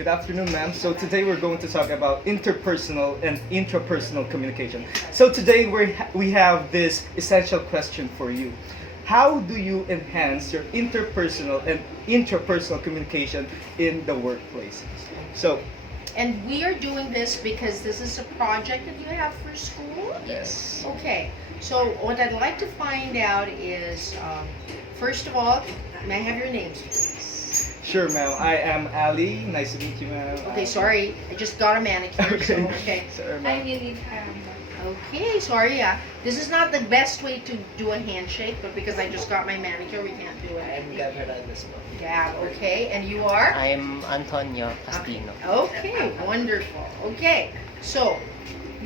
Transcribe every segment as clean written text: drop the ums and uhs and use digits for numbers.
Good afternoon, ma'am. So today we're going to talk about interpersonal and intrapersonal communication. So today we have this essential question for you. How do you enhance your interpersonal and intrapersonal communication in the workplace? So, And we are doing this because this is a project that you have for school? yes. Okay, so what I'd like to find out is, first of all, may I have your names, please? Sure, ma'am. I am Ali. Nice to meet you, ma'am. Okay, sorry, I just got a manicure, so, okay. Sorry, I'm ma'am. Lily. Okay, sorry, yeah. This is not the best way to do a handshake, but because I just got my manicure, we can't do it. I'm Gab Hernandez po. Yeah, okay, and you are? I'm Antonio Castino. Okay, wonderful. Okay, so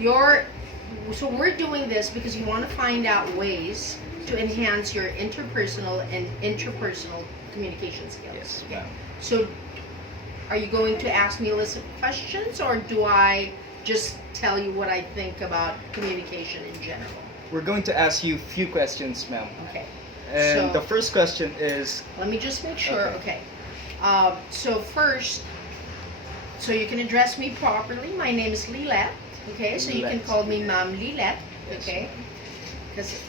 we're doing this because you want to find out ways to enhance your interpersonal and intrapersonal communication skills. Yes, ma'am. So, are you going to ask me a list of questions, or do I just tell you what I think about communication in general? We're going to ask you a few questions, ma'am. Okay. And So- the first question is, Let me just make sure. Okay. Okay. So first, so you can address me properly. My name is Lilet. Okay, so you can Lilet. call me Ma'am Lilet. Yes. Okay, because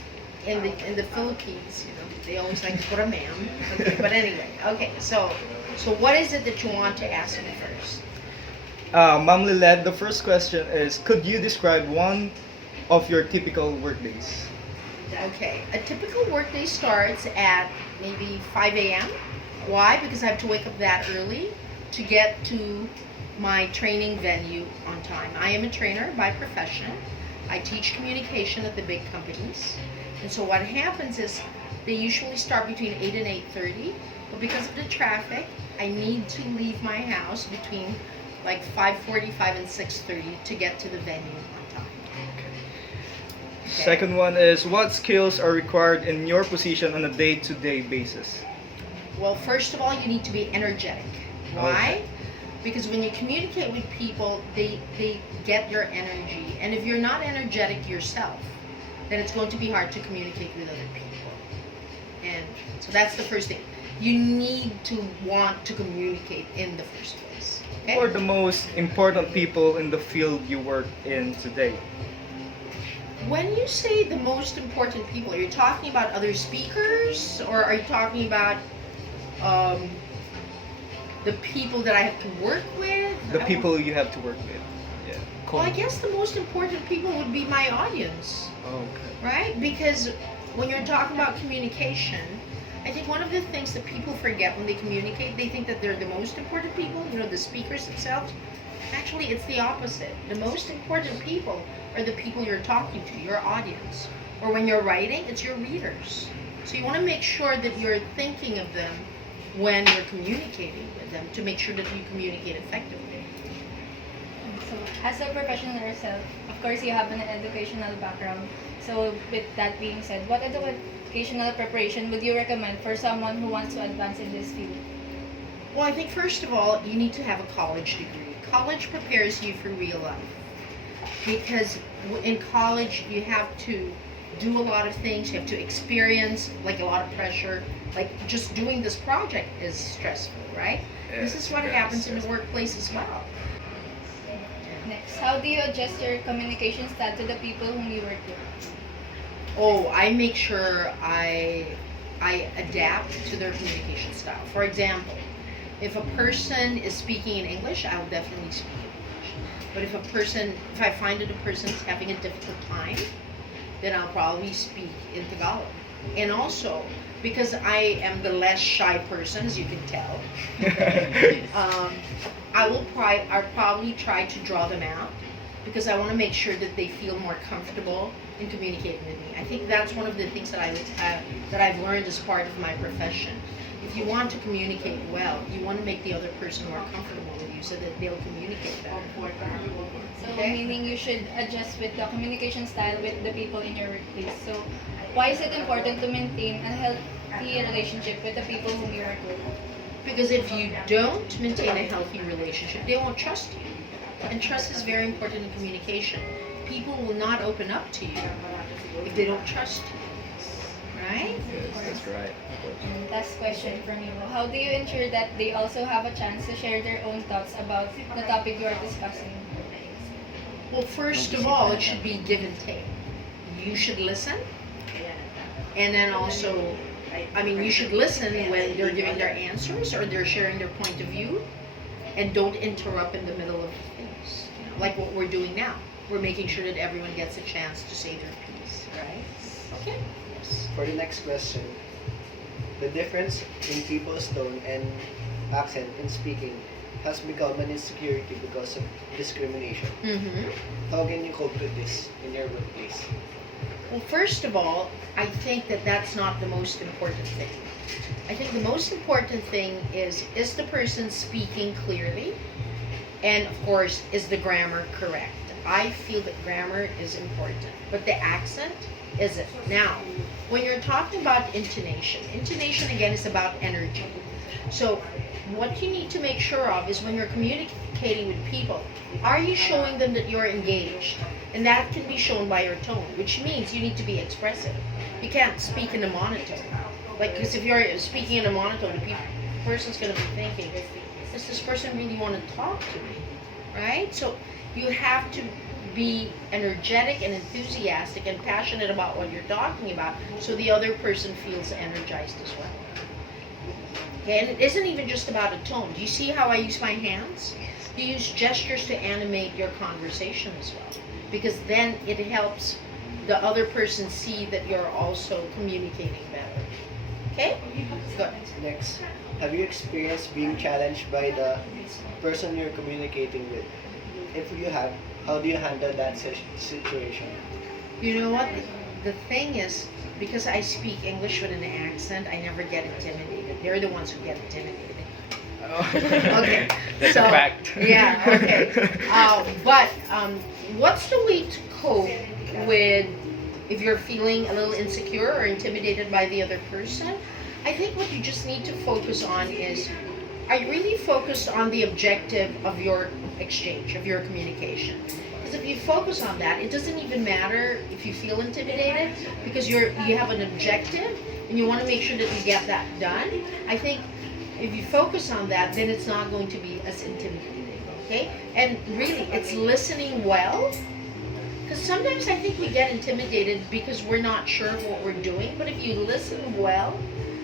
in the Philippines, they always like to put a ma'am. Okay, but anyway. Okay, so what is it that you want to ask me first? Ma'am Lilette, the first question is, could you describe one of your typical workdays? Okay, a typical workday starts at maybe 5 a.m. Why? Because I have to wake up that early to get to my training venue on time. I am a trainer by profession. I teach communication at the big companies. And so what happens is they usually start between 8 and 8:30, but because of the traffic, I need to leave my house between like 5:45 and 6:30 to get to the venue on time. Okay. Second one is, what skills are required in your position on a day-to-day basis? Well, first of all, you need to be energetic. Why? Okay. Because when you communicate with people, they get your energy. And if you're not energetic yourself, then it's going to be hard to communicate with other people. And so that's the first thing. You need to want to communicate in the first place. Who are Okay? the most important people in the field you work in today? When you say the most important people, are you talking about other speakers, or are you talking about um, the people that I have to work with? The people you have to work with. Yeah. Well, I guess the most important people would be my audience, Okay. right? Because when you're talking about communication, I think one of the things that people forget when they communicate, they think that they're the most important people, the speakers themselves. Actually, it's the opposite. The most important people are the people you're talking to, your audience. Or when you're writing, it's your readers. So you want to make sure that you're thinking of them when you're communicating with them to make sure that you communicate effectively. So, as a professional yourself, of course, you have an educational background. So, with that being said, what educational preparation would you recommend for someone who wants to advance in this field? Well, I think first of all, you need to have a college degree. College prepares you for real life. Because in college, you have to do a lot of things. You have to experience like a lot of pressure. Like just doing this project is stressful, right? This is what Yes, happens in yes. the workplace as well. Next, how do you adjust your communication style to the people whom you work with? Oh, I make sure I adapt to their communication style. For example, if a person is speaking in English, I will definitely speak English. But if I find that a person is having a difficult time, then I'll probably speak in Tagalog. And also, because I am the less shy person, as you can tell, I'll probably try to draw them out because I want to make sure that they feel more comfortable in communicating with me. I think that's one of the things that I've learned as part of my profession. If you want to communicate well, you want to make the other person more comfortable with you so that they'll communicate better. So, Okay. meaning you should adjust with the communication style with the people in your workplace. So, why is it important to maintain a healthy relationship with the people whom you work with? Because if you don't maintain a healthy relationship, they won't trust you. And trust is very important in communication. People will not open up to you if they don't trust you. right? Yes, that's right. And last question from you. How do you ensure that they also have a chance to share their own thoughts about the topic you are discussing? Well, first of all, it should be give and take. You should listen, and then also, I mean, you should listen when they're giving their answers or they're sharing their point of view, and don't interrupt in the middle of things. Like what we're doing now. We're making sure that everyone gets a chance to say their piece, right? Okay? Yes. For the next question, the difference in people's tone and accent in speaking has become an insecurity because of discrimination. Mm-hmm. How can you cope with this in your workplace? Well, first of all, I think that that's not the most important thing. I think the most important thing is the person speaking clearly? And of course, is the grammar correct? I feel that grammar is important, but the accent isn't. Now, when you're talking about intonation again is about energy. So, what you need to make sure of is when you're communicating with people, are you showing them that you're engaged? And that can be shown by your tone, which means you need to be expressive. You can't speak in a monotone. Like, because if you're speaking in a monotone, the person's going to be thinking, does this person really want to talk to me? Right? So, you have to be energetic and enthusiastic and passionate about what you're talking about so the other person feels energized as well. Okay, and it isn't even just about a tone. Do you see how I use my hands? You use gestures to animate your conversation as well, because then it helps the other person see that you're also communicating better. Okay? Good. Next, have you experienced being challenged by the person you're communicating with? If you have, how do you handle that situation? You know what? The thing is, because I speak English with an accent, I never get intimidated. They're the ones who get intimidated. Okay. That's so, a fact. Yeah, okay. But what's the way to cope with if you're feeling a little insecure or intimidated by the other person? I think what you just need to focus on is, are you really focused on the objective of your exchange, of your communication? Because if you focus on that, it doesn't even matter if you feel intimidated, because you have an objective and you want to make sure that you get that done. I think if you focus on that, then it's not going to be as intimidating, okay? And really, it's listening well, because sometimes I think we get intimidated because we're not sure of what we're doing, but if you listen well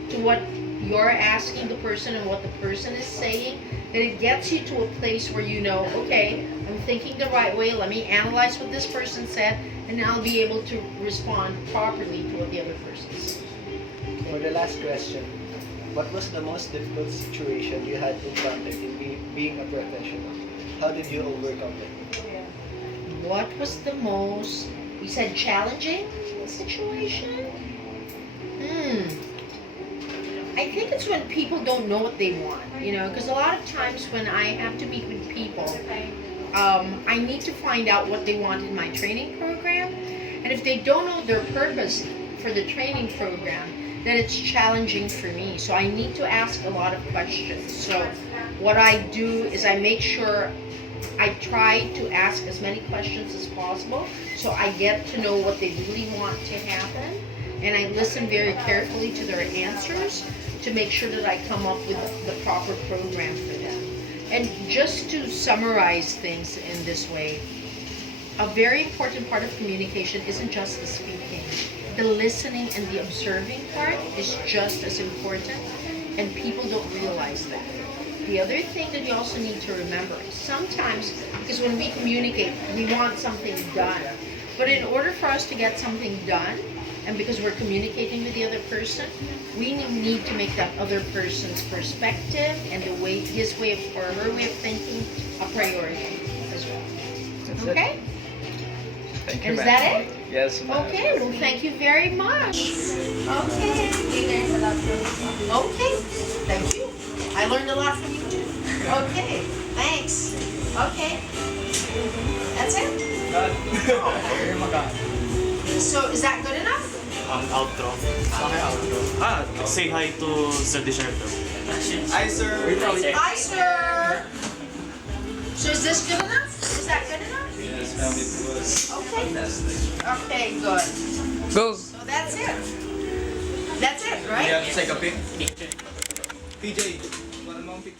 to what you're asking the person and what the person is saying, then it gets you to a place where you know, okay, I'm thinking the right way, let me analyze what this person said, and I'll be able to respond properly to what the other person said. For the last question, what was the most difficult situation you had encountered in being a professional? How did you overcome it? What was the most, you said challenging situation? I think it's when people don't know what they want, because a lot of times when I have to meet with people, I need to find out what they want in my training program. And if they don't know their purpose for the training program, then it's challenging for me. So I need to ask a lot of questions. So what I do is I make sure I try to ask as many questions as possible so I get to know what they really want to happen. And I listen very carefully to their answers to make sure that I come up with the proper program for them. And just to summarize things in this way, a very important part of communication isn't just the speaking. The listening and the observing part is just as important, and people don't realize that. The other thing that you also need to remember is sometimes, because when we communicate, we want something done. But in order for us to get something done, and because we're communicating with the other person, we need to make that other person's perspective and his way of, or her way of thinking a priority as well. That's Okay? Thank you, And is ma'am. that it? Yes, ma'am. Okay, well, thank you very much. Okay. We learned a lot from this. Okay, thank you. I learned a lot from you too. Okay, thanks. Okay. That's it? So, is that good enough? Outro. Say hi to the deserter. Hi, sir. Hi, sir. So, is this good enough? Is that good enough? Yes, ma'am. It was Okay. fantastic. Okay, good. Go. So, that's it. That's it, We right? have to take a pic. PJ, one more picture.